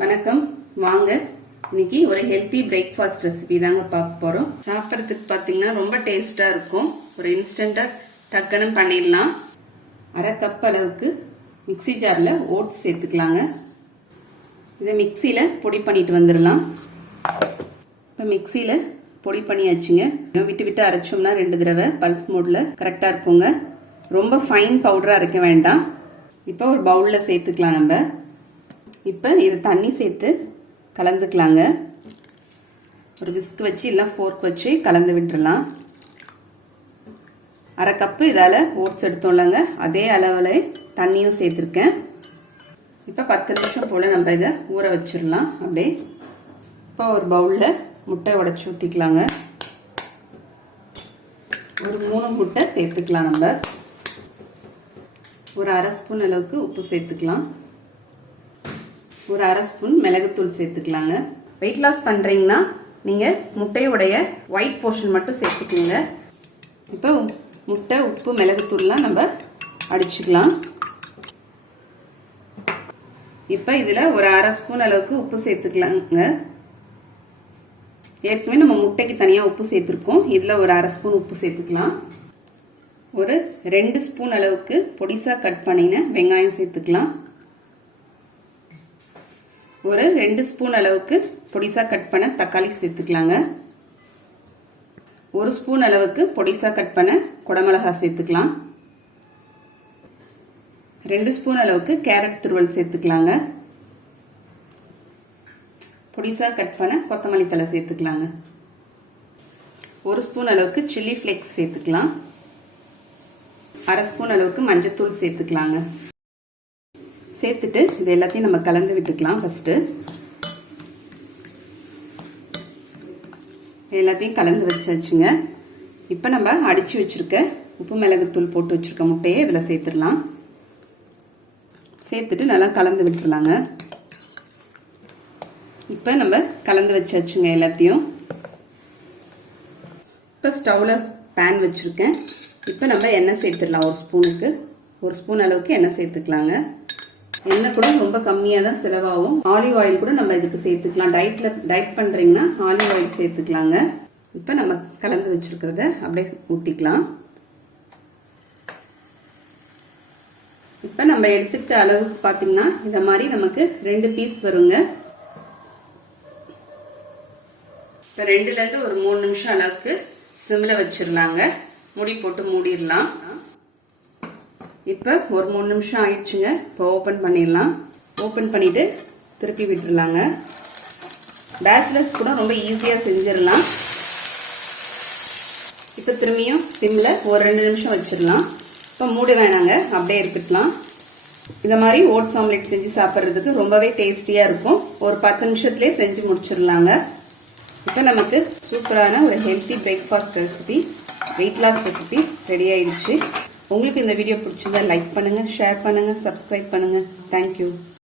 வணக்கம். வாங்க இன்னைக்கு ஒரு ஹெல்த்தி பிரேக்ஃபாஸ்ட் ரெசிபி தாங்க பார்க்க போறோம். சாப்பிட்றதுக்கு பார்த்தீங்கன்னா ரொம்ப டேஸ்டா இருக்கும். ஒரு இன்ஸ்டன்டா டக்குன்னு பண்ணிடலாம். அரை கப் அளவுக்கு மிக்சி ஜார்ல ஓட்ஸ் சேர்த்துக்கலாங்க. இதை மிக்சியில பொடி பண்ணிட்டு வந்துடலாம். இப்போ மிக்சியில பொடி பண்ணியாச்சுங்க. விட்டு விட்டு அரைச்சோம்னா 2 தடவை பல்ஸ் மோட்ல கரெக்டா இருக்குங்க. ரொம்ப ஃபைன் பவுடரா அரைக்க வேண்டாம். இப்போ ஒரு பவுல்ல சேர்த்துக்கலாம். நம்ம இப்போ இது தண்ணி சேர்த்து கலந்துக்கலாங்க. ஒரு விஸ்க் வச்சு இல்லை ஃபோர்க் வச்சு கலந்து விட்டுறலாம். அரை கப்பு இதால் ஓட்ஸ் எடுத்தோம்லங்க, அதே அளவில் தண்ணியும் சேர்த்துருக்கேன். இப்போ 10 நிமிஷம் போல் நம்ம இதை ஊற வச்சிடலாம். அப்படியே இப்போ ஒரு பவுலில் முட்டை உடைச்சி ஊற்றிக்கலாங்க. ஒரு 3 முட்டை சேர்த்துக்கலாம். நம்ம ஒரு அரை ஸ்பூன் அளவுக்கு உப்பு சேர்த்துக்கலாம். ஒரு அரை ஸ்பூன் மிளகுத்தூள் சேர்த்துக்கலாங்க. வெயிட் லாஸ் பண்ணுறீங்கன்னா நீங்கள் முட்டையுடைய ஒயிட் போர்ஷன் மட்டும் சேர்த்துக்கோங்க. இப்போ முட்டை, உப்பு, மிளகுத்தூள்லாம் நம்ம அடிச்சுக்கலாம். இப்போ இதில் ஒரு அரை ஸ்பூன் அளவுக்கு உப்பு சேர்த்துக்கலாங்க. ஏற்கனவே நம்ம முட்டைக்கு தனியாக உப்பு சேர்த்துருக்கோம். இதில் ஒரு அரை ஸ்பூன் உப்பு சேர்த்துக்கலாம். ஒரு 2 ஸ்பூன் அளவுக்கு பொடிசாக கட் பண்ணின வெங்காயம் சேர்த்துக்கலாம். ஒரு 2 ஸ்பூன் அளவுக்கு பொடிசா கட் பண்ண தக்காளி சேர்த்துக்கலாங்க. 1 ஸ்பூன் அளவுக்கு பொடிசா கட் பண்ண குடமிளகாய் சேர்த்துக்கலாம். 2 ஸ்பூன் அளவுக்கு கேரட் துருவல் சேர்த்துக்கலாங்க. பொடிசா கட் பண்ண கொத்தமல்லி தழை சேர்த்துக்கலாங்க. 1 ஸ்பூன் அளவுக்கு சில்லி ஃப்ளேக்ஸ் சேர்த்துக்கலாம். அரை ஸ்பூன் அளவுக்கு மஞ்சத்தூள் சேர்த்துக்கலாங்க. சேர்த்துட்டு இது எல்லாத்தையும் நம்ம கலந்து விட்டுக்கலாம். ஃபர்ஸ்ட் எல்லாத்தையும் கலந்து வச்சாச்சுங்க. இப்போ நம்ம அடிச்சு வச்சிருக்க உப்பு மிளகுத்தூள் போட்டு வச்சிருக்க முட்டையை இதில் சேர்த்துடலாம். சேர்த்துட்டு நல்லா கலந்து விட்டுறலாங்க. இப்போ நம்ம கலந்து வச்சாச்சுங்க எல்லாத்தையும். இப்போ ஸ்டவ்வில் பேன் வச்சுருக்கேன். இப்போ நம்ம எண்ணெய் சேர்த்துடலாம். 1 ஸ்பூனுக்கு 1 ஸ்பூன் அளவுக்கு எண்ணெய் சேர்த்துக்கலாங்க. எண்ணெய் கூட ரொம்ப கம்மியாக தான் செலவாகும். ஆலிவ் ஆயில் கூட நம்ம இதுக்கு சேர்த்துக்கலாம். டயட் பண்ணுறீங்கன்னா ஆலிவ் ஆயில் சேர்த்துக்கலாங்க. இப்போ நம்ம கலந்து வச்சிருக்கிறத அப்படியே ஊற்றிக்கலாம். இப்போ நம்ம எடுத்துக்கிட்ட அளவுக்கு பார்த்தீங்கன்னா இந்த மாதிரி நமக்கு 2 பீஸ் வருங்க. இப்போ 2லேருந்து ஒரு 3 நிமிஷம் அளவுக்கு சிம்மில் வச்சிடலாங்க. மூடி போட்டு மூடிடலாம். இப்போ ஒரு 3 நிமிஷம் ஆயிடுச்சுங்க. இப்போ ஓப்பன் பண்ணிடலாம். ஓப்பன் பண்ணிட்டு திருப்பி விட்டுடலாங்க. பேச்சுலர்ஸ் கூட ரொம்ப ஈஸியாக செஞ்சிடலாம். இப்போ திரும்பியும் சிம்மில் ஒரு 2 நிமிஷம் வச்சிடலாம். இப்போ மூட வேணாங்க, அப்படியே எடுத்துக்கலாம். இந்த மாதிரி ஓட்ஸ் ஆம்லெட் செஞ்சு சாப்பிட்றதுக்கு ரொம்பவே டேஸ்டியாக இருக்கும். ஒரு 10 நிமிஷத்துலேயே செஞ்சு முடிச்சிடலாங்க. இப்போ நமக்கு சூப்பரான ஒரு healthy breakfast recipe, weight loss recipe ready ஆயிடுச்சு. உங்களுக்கு இந்த வீடியோ பிடிச்சிருந்தா லைக் பண்ணுங்க, ஷேர் பண்ணுங்க, சப்ஸ்கிரைப் பண்ணுங்க. தேங்க்யூ.